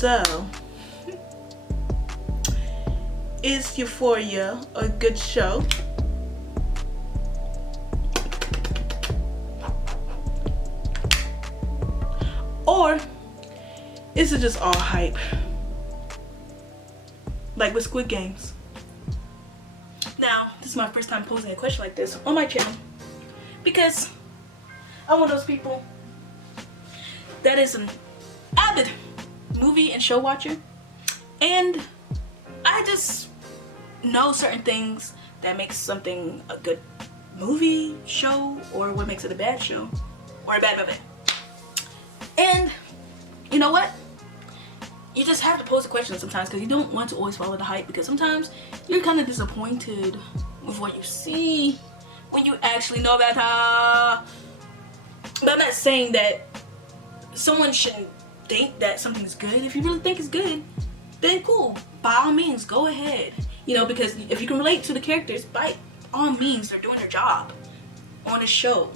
So, is Euphoria a good show? Or is it just all hype? Like with Squid Games. Now, this is my first time posing a question like this on my channel because I'm one of those people that is an avid movie and show watcher, and I just know certain things that makes something a good movie, show, or what makes it a bad show or a bad movie. And you know what? You just have to pose a question sometimes because you don't want to always follow the hype, because sometimes you're kind of disappointed with what you see when you actually know better. But I'm not saying that someone shouldn't think that something's good. If you really think it's good, then cool. By all means, go ahead. You know, because if you can relate to the characters, by all means, they're doing their job on the show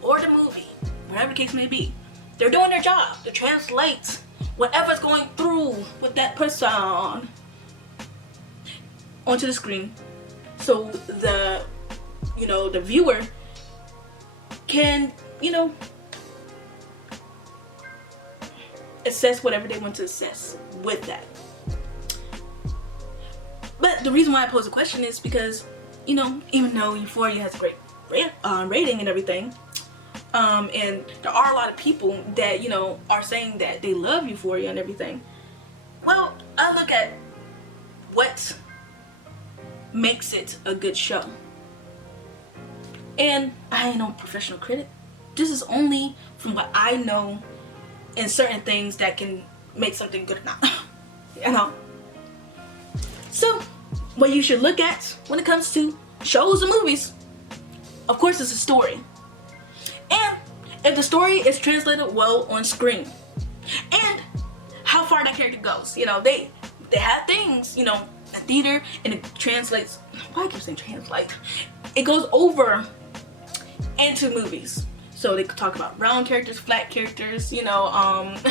or the movie, whatever the case may be. They're doing their job to translate whatever's going through with that person onto the screen, so the viewer can assess whatever they want to assess with that. But the reason why I pose the question is because even though Euphoria has a great rating and everything, and there are a lot of people that are saying that they love Euphoria and everything, well, I look at what makes it a good show. And I ain't no professional critic. This is only from what I know and certain things that can make something good or not. So what you should look at when it comes to shows and movies, of course, is a story. And if the story is translated well on screen, and how far that character goes. They have things, in theater, and it translates. Why do I keep saying translate? It goes over into movies. So they could talk about round characters, flat characters,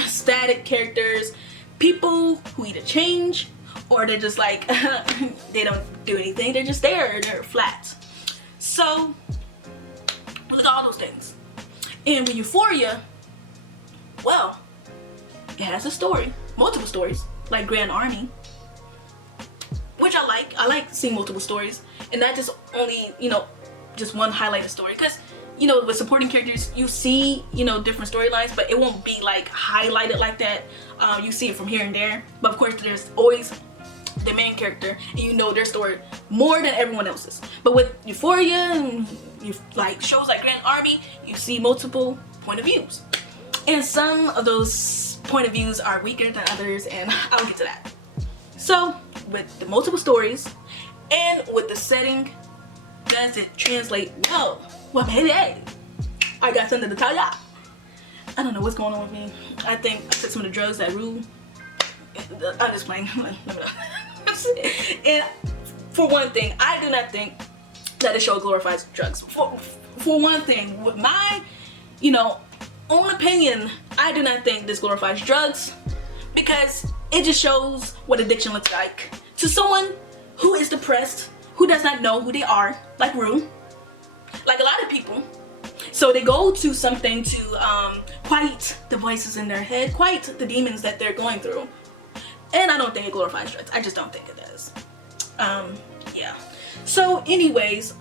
static characters, people who either change or they're just like they don't do anything. They're just there. They're flat. So look at all those things. And with Euphoria, well, it has a story, multiple stories, like Grand Army, which I like. I like seeing multiple stories, and not just only, just one highlighted story. Because, with supporting characters, you see, different storylines, but it won't be like highlighted like that. You see it from here and there. But of course, there's always the main character, and their story more than everyone else's. But with Euphoria and like shows like Grand Army, you see multiple point of views, and some of those point of views are weaker than others, and I'll get to that. So with the multiple stories and with the setting, does it translate well? Well, maybe I got something to tell y'all. I don't know what's going on with me. I think I took some of the drugs that rule. I'm just playing. And for one thing, I do not think that the show glorifies drugs. For one thing, with my, own opinion, I do not think this glorifies drugs, because it just shows what addiction looks like to someone who is depressed, who does not know who they are, like Rue, like a lot of people. So they go to something to quiet the voices in their head, quiet the demons that they're going through. And I don't think it glorifies drugs. I just don't think it does. Yeah. So anyways,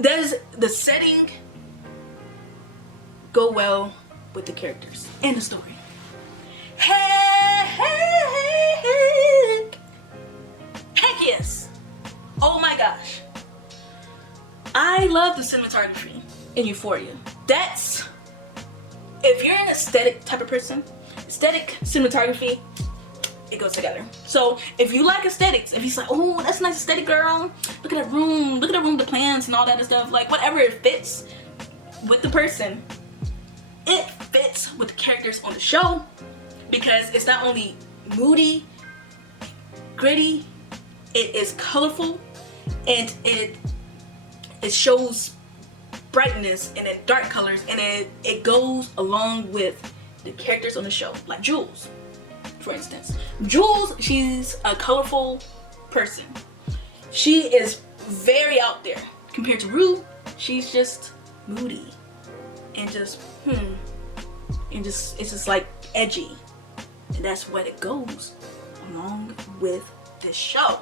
does the setting go well with the characters and the story? Heck yes. Oh my gosh. I love the cinematography in Euphoria. That's, if you're an aesthetic type of person, aesthetic, cinematography, it goes together. So if you like aesthetics, if you're like, oh, that's a nice aesthetic, girl, look at that room, the plants and all that stuff, like whatever it fits with the person, it fits with the characters on the show, because it's not only moody, gritty, it is colorful, and it shows brightness and then dark colors, and it goes along with the characters on the show, like Jules for instance. Jules, she's a colorful person. She is very out there. Compared to Rue, she's just moody and just and it's just like edgy. And that's what it goes along with this show.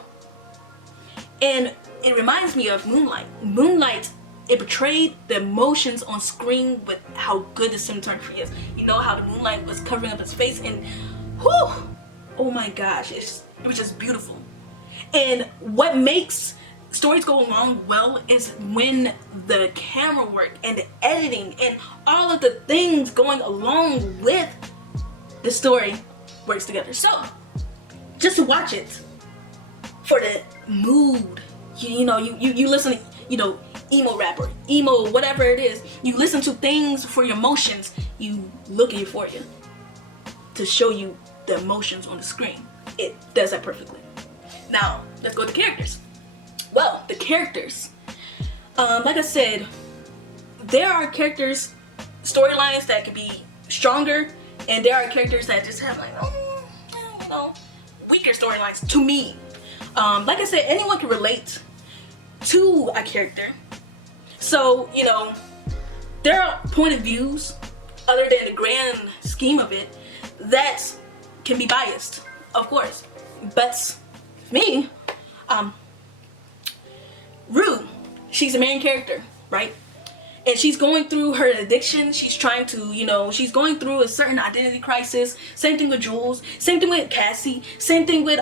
And it reminds me of Moonlight. Moonlight, it portrayed the emotions on screen with how good the cinematography is. You know how the moonlight was covering up his face, and whew, oh my gosh, it was just beautiful. And what makes stories go along well is when the camera work and the editing and all of the things going along with the story works together. So just to watch it for the mood, you listen to, emo rapper, emo, whatever it is, you listen to things for your emotions. You look at Euphoria to show you the emotions on the screen. It does that perfectly. Now let's go to characters. Well, the characters, like I said, there are characters, storylines that can be stronger, and there are characters that just have weaker storylines to me. Like I said, anyone can relate to a character. So, there are point of views other than the grand scheme of it that can be biased, of course. But me, Rue, she's a main character, right? And she's going through her addiction. She's trying to, she's going through a certain identity crisis. Same thing with Jules. Same thing with Cassie. Same thing with,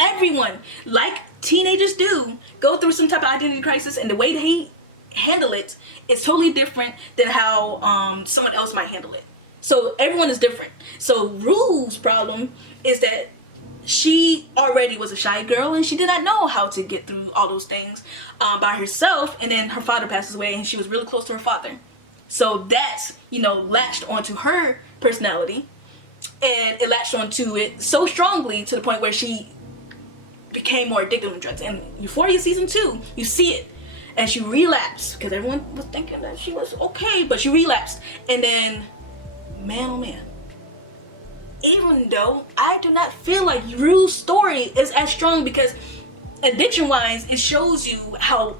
everyone, like teenagers do, go through some type of identity crisis, and the way they handle it is totally different than how someone else might handle it. So everyone is different. So Rue's problem is that she already was a shy girl, and she did not know how to get through all those things by herself. And then her father passes away, and she was really close to her father. So that's, latched onto her personality, and it latched onto it so strongly to the point where she became more addicted to drugs. And Euphoria season 2, you see it, and she relapsed because everyone was thinking that she was okay, but she relapsed. And then, man, oh man, even though I do not feel like Rue's story is as strong, because addiction wise, it shows you how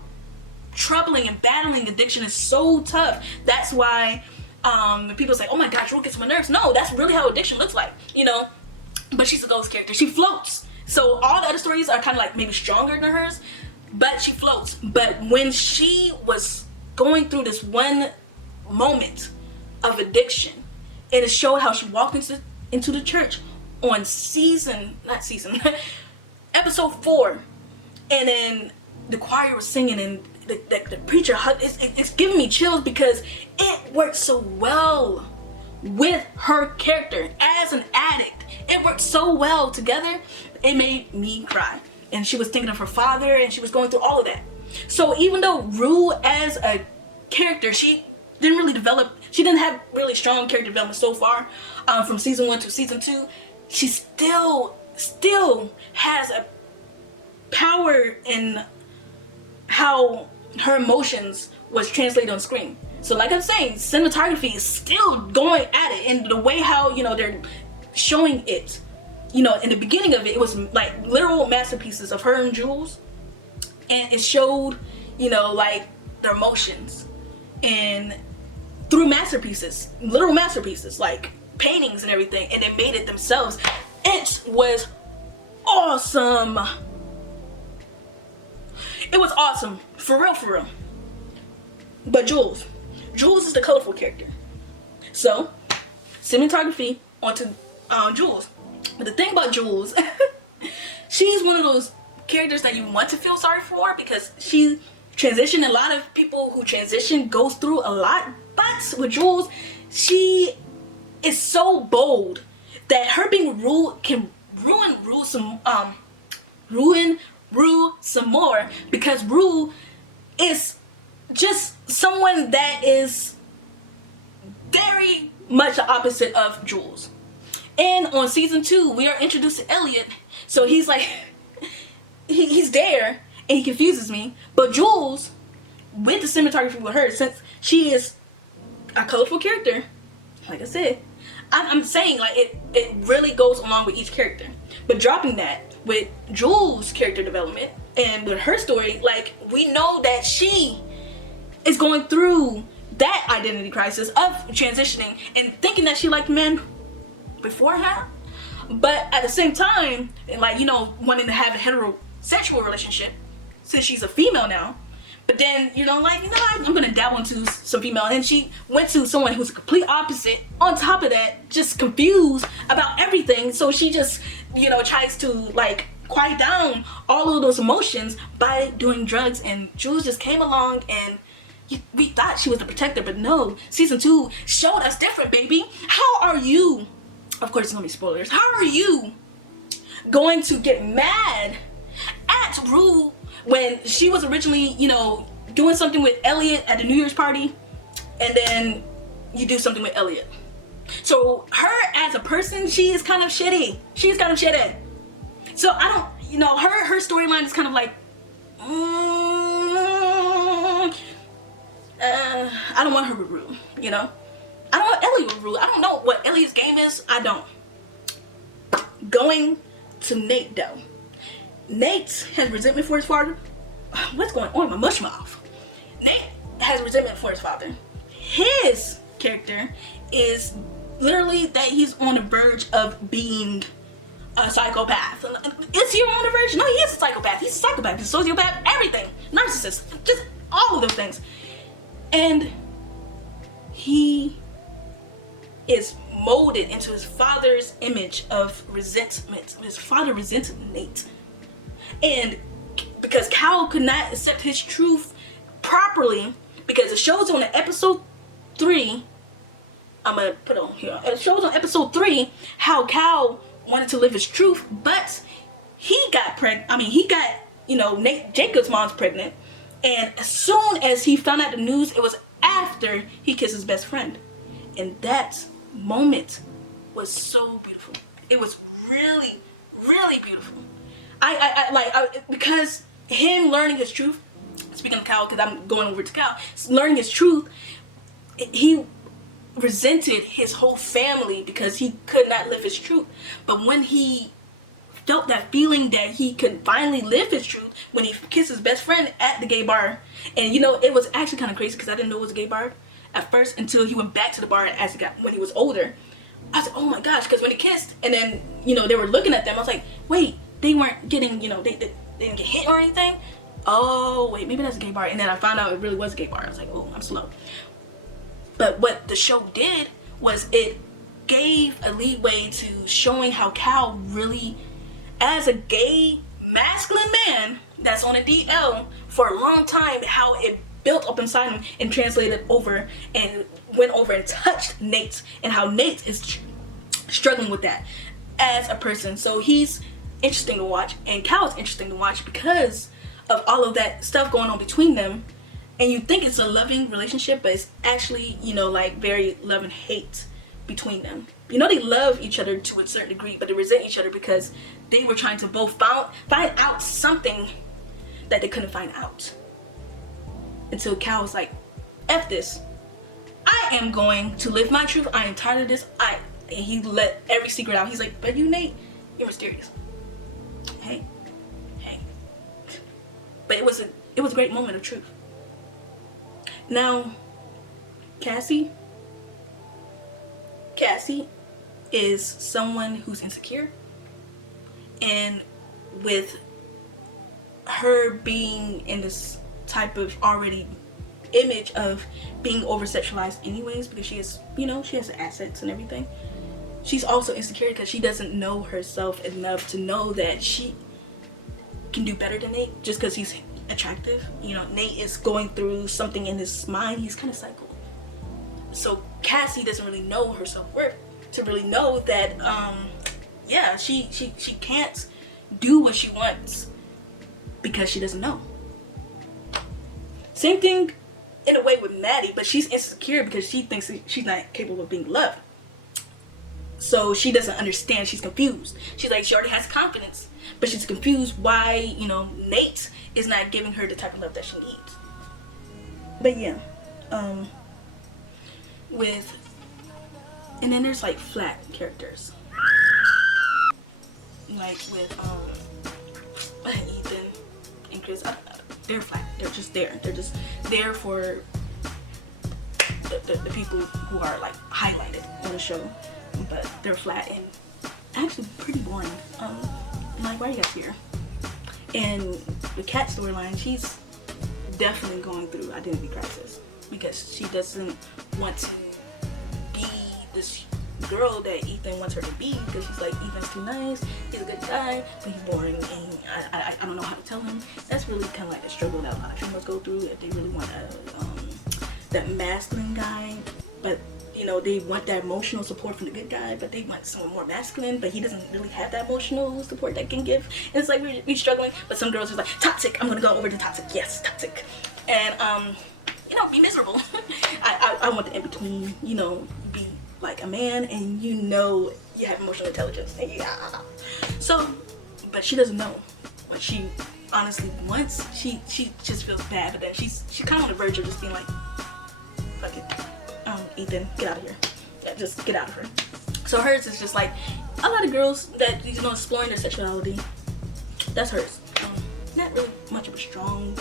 troubling and battling addiction is so tough. That's why people say, oh my gosh, Rue gets on my nerves. No, that's really how addiction looks like, but she's a ghost character. She floats. So all the other stories are kind of like maybe stronger than hers, but she floats. But when she was going through this one moment of addiction, and it showed how she walked into the church on episode 4, and then the choir was singing, and the preacher hugged. It's giving me chills because it worked so well with her character as an addict. It worked so well together. It made me cry. And she was thinking of her father, and she was going through all of that. So even though Rue as a character, she didn't really develop, she didn't have really strong character development so far, from season 1 to season 2, she still has a power in how her emotions was translated on screen. So like I'm saying, cinematography is still going at it, and the way how, they're showing it, in the beginning of it, it was like literal masterpieces of her and Jules, and it showed, like their emotions, and through literal masterpieces, like paintings and everything, and they made it themselves. It was awesome. It was awesome, for real. But Jules is the colorful character. So, cinematography onto Jules. But the thing about Jules, she's one of those characters that you want to feel sorry for, because she transitioned. A lot of people who transition goes through a lot. But with Jules, she is so bold that her being Rue can ruin Rue some more, because Rue is just someone that is very much the opposite of Jules. And on season 2, we are introduced to Elliot. So he's like, he's there, and he confuses me. But Jules, with the cinematography with her, since she is a colorful character, like I said, I'm saying, like, it really goes along with each character. But dropping that with Jules' character development and with her story, like, we know that she is going through that identity crisis of transitioning and thinking that she liked men beforehand, but at the same time, like, you know, wanting to have a heterosexual relationship since she's a female now. But then, you know, like, you know, I'm gonna dabble into some female, and then she went to someone who's a complete opposite. On top of that, just confused about everything, so she just, you know, tries to, like, quiet down all of those emotions by doing drugs. And Jules just came along, and we thought she was the protector, but no. Season 2 showed us different, baby. How are you, of course it's gonna be spoilers, how are you going to get mad at Rue when she was originally, you know, doing something with Elliot at the New Year's party, and then you do something with Elliot? So her as a person, she is kind of shitty. She's kind of shitty. So I don't, you know, her storyline is kind of like, I don't want her with Rue, you know? I don't want Elliot with Rue. I don't know what Elliot's game is. I don't. Going to Nate, though. Nate has resentment for his father. What's going on in my mush mouth? Nate has resentment for his father. His character is literally that he's on the verge of being a psychopath. Is he on the verge? No, he is a psychopath. He's a psychopath. He's a sociopath. Everything. Narcissist. Just all of those things. And he is molded into his father's image of resentment. His father resented Nate. And because Cal could not accept his truth properly, because it shows on episode 3, I'm gonna put it on here. It shows on episode 3 how Cal wanted to live his truth, but he got pregnant. He got, you know, Nate Jacob's mom's pregnant, and as soon as he found out the news, it was after he kissed his best friend, and that moment was so beautiful. It was really, really beautiful. Because him learning his truth, speaking of Cal, because I'm going over to Cal, learning his truth, he resented his whole family because he could not live his truth. But when he felt that feeling that he could finally live his truth, when he kissed his best friend at the gay bar, and you know, it was actually kind of crazy because I didn't know it was a gay bar at first until he went back to the bar as when he was older. I was like, oh my gosh, because when he kissed, and then, you know, they were looking at them, I was like, wait, they weren't getting, you know, they didn't get hit or anything. Oh wait, maybe that's a gay bar. And then I found out it really was a gay bar. I was like, oh, I'm slow. But what the show did was it gave a leeway to showing how Cal really, as a gay masculine man that's on a DL for a long time, how it built up inside him and translated over and went over and touched Nate, and how Nate is struggling with that as a person. So he's interesting to watch, and Cal is interesting to watch because of all of that stuff going on between them. And you think it's a loving relationship, but it's actually, you know, like very love and hate between them. You know, they love each other to a certain degree, but they resent each other because they were trying to both find out something that they couldn't find out. Until Cal was like, F this. I am going to live my truth. I am tired of this. And he let every secret out. He's like, but you, Nate, you're mysterious. Hey. But it was a great moment of truth. Now, Cassie is someone who's insecure, and with her being in this type of already image of being over-sexualized anyways, because she has, you know, she has assets and everything, she's also insecure because she doesn't know herself enough to know that she can do better than Nate just because he's attractive. You know, Nate is going through something in his mind. He's kind of psycho. So Cassie doesn't really know her self-worth to really know that yeah, she can't do what she wants because she doesn't know. Same thing in a way with Maddie, but she's insecure because she thinks she's not capable of being loved. So she doesn't understand. She's confused. She's like, she already has confidence, but she's confused why, you know, Nate is not giving her the type of love that she needs. But yeah, with And then there's like flat characters, like with Ethan and Chris. They're flat. They're just there. They're just there for the people who are like highlighted on the show, but they're flat and actually pretty boring. Like, why are you guys here? And the Cat storyline, she's definitely going through identity crisis because she doesn't want to be this girl that Ethan wants her to be, because she's like, Ethan's too nice, he's a good guy, but he's boring, and I don't know how to tell him. That's really kind of like the struggle that a lot of females go through if they really want that masculine guy, but you know, they want that emotional support from the good guy, but they want someone more masculine, but he doesn't really have that emotional support that can give. And it's like we're struggling, but some girls are like, toxic, I'm gonna go over to toxic, yes, toxic. And you know, be miserable. I want the in-between, you know, be like a man and you know you have emotional intelligence. Yeah. So, but she doesn't know what she honestly wants. She just feels bad, but then she's kind of on the verge of just being like, fuck it. Ethan, get out of here. Yeah, just get out of her. So hers is just like a lot of girls that, you know, exploring their sexuality. That's hers. Not really much of a strong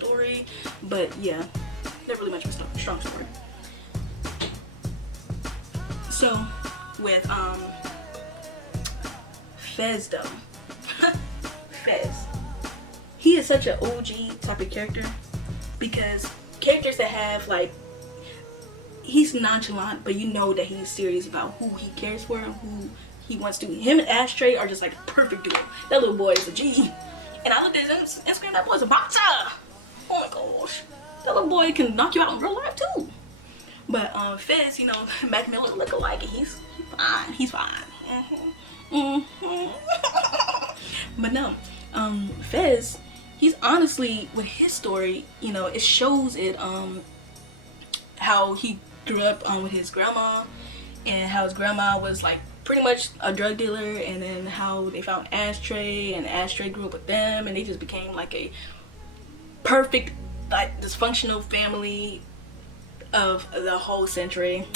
story, but yeah, not really much of a strong story. So with Fez though, Fez, he is such an OG type of character, because characters that have like, he's nonchalant, but you know that he's serious about who he cares for and who he wants to. Him and Ashtray are just like a perfect duo. That little boy is a G. And I looked at his Instagram, that boy's a boxer. Oh my gosh. That little boy can knock you out in real life too. But Fez, you know, Mac Miller look alike, and he's fine. He's fine. But no, Fez, he's honestly, with his story, you know, it shows it how he grew up with his grandma, and how his grandma was like pretty much a drug dealer, and then how they found Ashtray, and Ashtray grew up with them, and they just became like a perfect, like, dysfunctional family of the whole century.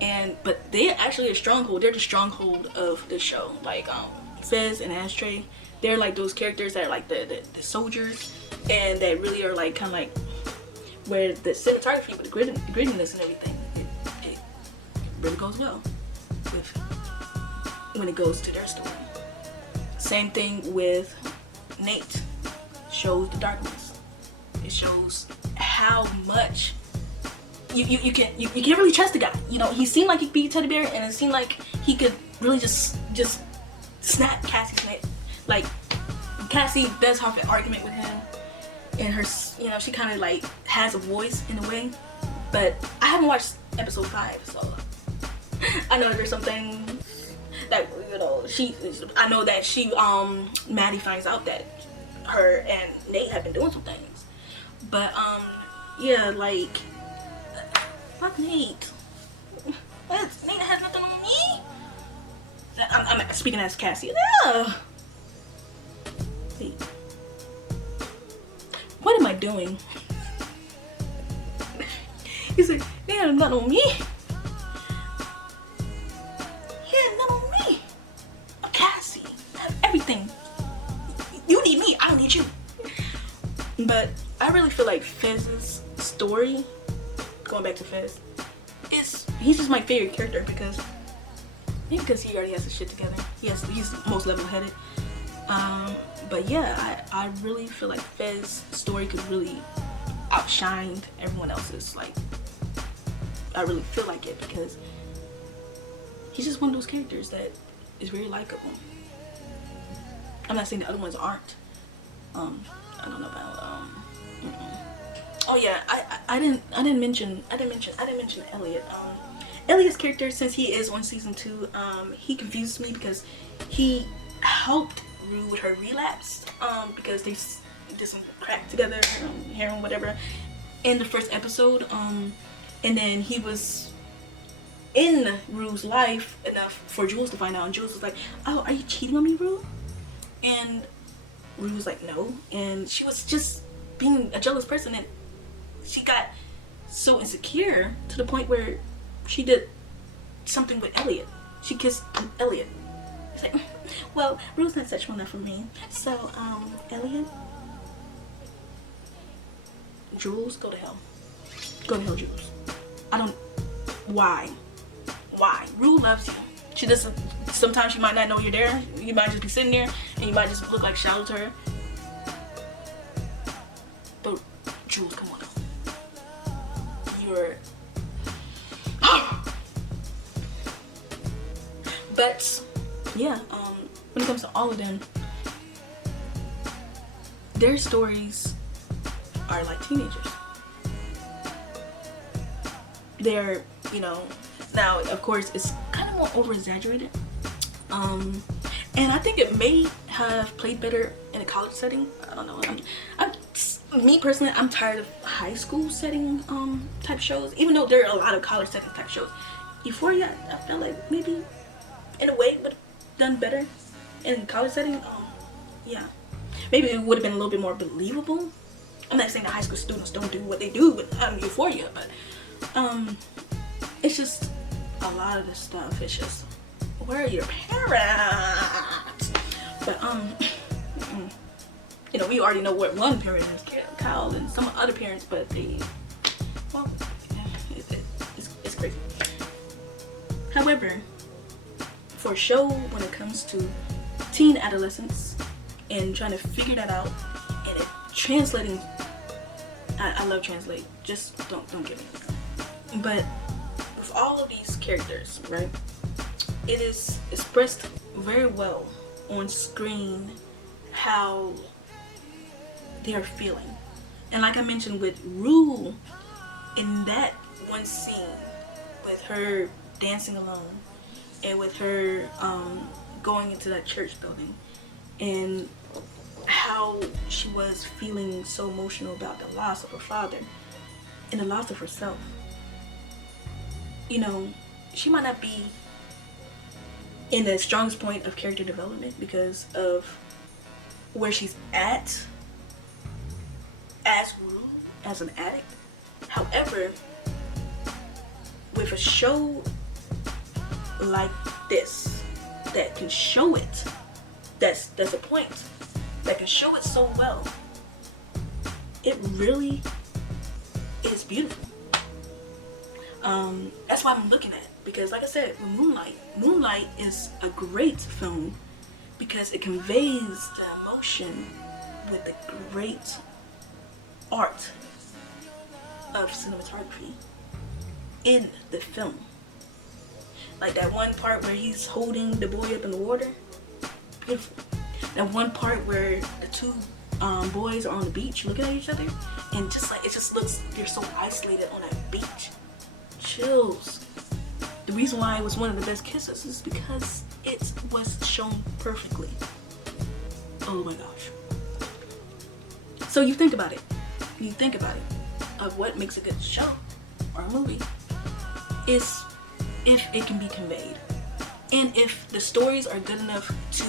And but they're actually a stronghold. They're the stronghold of the show. Like Fez and Ashtray, they're like those characters that are like the soldiers, and that really are like kind of like where the cinematography with the grittiness and everything, it really goes well with when it goes to their story. Same thing with Nate. Shows the darkness. It shows how much you can't really trust the guy. You know, he seemed like he could be a teddy bear, and it seemed like he could really just snap Cassie's neck. Like, Cassie does have an argument with him, and her, you know, she kind of like has a voice in a way, but I haven't watched episode 5, so I know there's some things that, you know, I know that Maddie finds out that her and Nate have been doing some things, but yeah, like, fuck Nate. What? Nate has nothing on me? I'm speaking as Cassie. Yeah. Wait. What am I doing? He said, Nate has nothing on me. He has nothing on me. I'm Cassie. I have everything. You need me. I don't need you. But I really feel like Fez's story, going back to Fez, he's just my favorite character, because maybe because he already has his shit together. He's most level-headed. But yeah, I really feel like Fez's story could really outshine everyone else's. Like, I really feel like it, because he's just one of those characters that is very likable. I'm not saying the other ones aren't. I don't know about oh yeah, I didn't mention Elliot. Elliot's character, since he is on season 2, he confused me because he helped Rue with her relapse, because they did some crack together, heroin, whatever, in the first episode, and then he was in Rue's life enough for Jules to find out, and Jules was like, oh, are you cheating on me, Rue? And Rue was like, no, and she was just being a jealous person, and she got so insecure to the point where she did something with Elliot. She kissed Elliot. It's like, well, Rue's not sexual enough for me. So, Elliot, Jules, go to hell. Go to hell, Jules. I don't. Why? Why? Rue loves you. She doesn't. Sometimes she might not know you're there. You might just be sitting there, and you might just look like shallow to her. But Jules, come on. You're. But yeah, when it comes to all of them, their stories are like teenagers. They're, you know, now of course it's kind of more over exaggerated, and I think it may have played better in a college setting. I don't know. Me personally, I'm tired of high school setting type shows, even though there are a lot of college setting type shows. Euphoria, I feel like maybe in a way would have done better in a college setting. Yeah, maybe it would have been a little bit more believable. I'm not saying that high school students don't do what they do with Euphoria, but it's just a lot of this stuff. It's just, where are your parents? But you know, we already know what one parent is, Kyle, and some other parents, but they, well, it's crazy. However, for a show when it comes to teen adolescence and trying to figure that out and it translating, I love translate, just don't get me wrong. But with all of these characters, right, it is expressed very well on screen how they are feeling. And like I mentioned with Rue, in that one scene with her dancing alone and with her going into that church building and how she was feeling so emotional about the loss of her father and the loss of herself. You know, she might not be in the strongest point of character development because of where she's at as Rue, as an addict. However, with a show like this that can show it, that's a point, that can show it so well, it really is beautiful. That's why I'm looking at it, because like I said, with Moonlight is a great film because it conveys the emotion with the great art of cinematography in the film. Like that one part where he's holding the boy up in the water, beautiful. That one part where the two boys are on the beach looking at each other, and just like it just looks, you're so isolated on that beach. Chills. The reason why it was one of the best kisses is because it was shown perfectly. Oh my gosh. So you think about it. Of what makes a good show or a movie is if it can be conveyed, and if the stories are good enough to,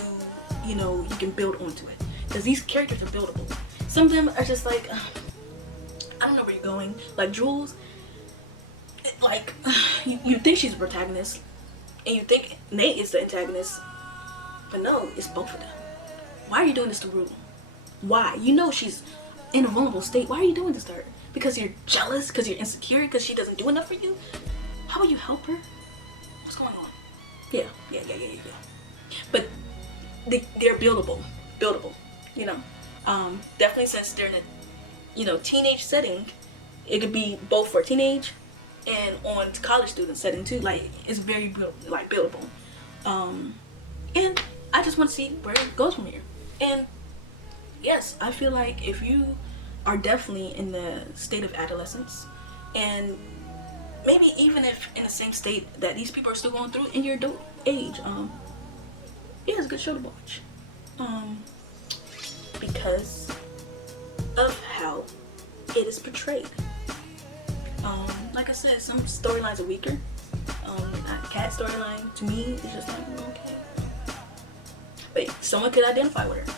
you know, you can build onto it, because these characters are buildable. Some of them are just like, I don't know where you're going. Like Jules, like you think she's the protagonist and you think Nate is the antagonist, but no, it's both of them. Why are you doing this to Rue? Why? You know she's in a vulnerable state. Why are you doing this to her? Because you're jealous? Because you're insecure? Because she doesn't do enough for you? How will you help her? What's going on? Yeah. But they're buildable, you know. Definitely since they're in a, you know, teenage setting, it could be both for teenage and on college student setting too. Like, it's very buildable. And I just want to see where it goes from here. And yes, I feel like if you are definitely in the state of adolescence, and maybe even if in the same state that these people are still going through in your adult age, yeah, it's a good show to watch. Because of how it is portrayed. Like I said, some storylines are weaker. Cat storyline to me is just like, okay. But someone could identify with her.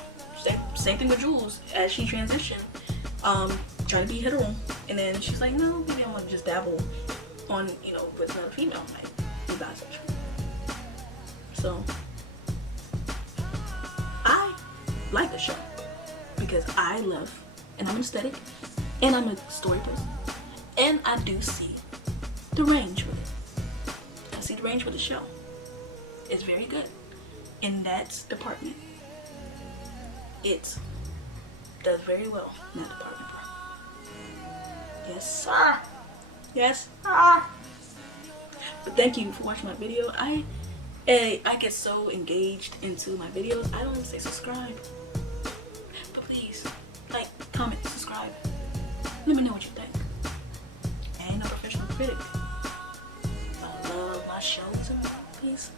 Same thing with Jules as she transitioned, trying to be hetero, and then she's like, no, maybe I want to just dabble on, you know, with another female. I'm like, is bisexual. So I like the show because I love, and I'm an aesthetic, and I'm a story person, and I do see the range with it. I see the range with the show. It's very good in that department. It does very well in that department. Yes, sir. Yes, sir. But thank you for watching my video. I get so engaged into my videos. I don't even say subscribe. But please, like, comment, subscribe. Let me know what you think. I ain't no professional critic. I love my shows and movies.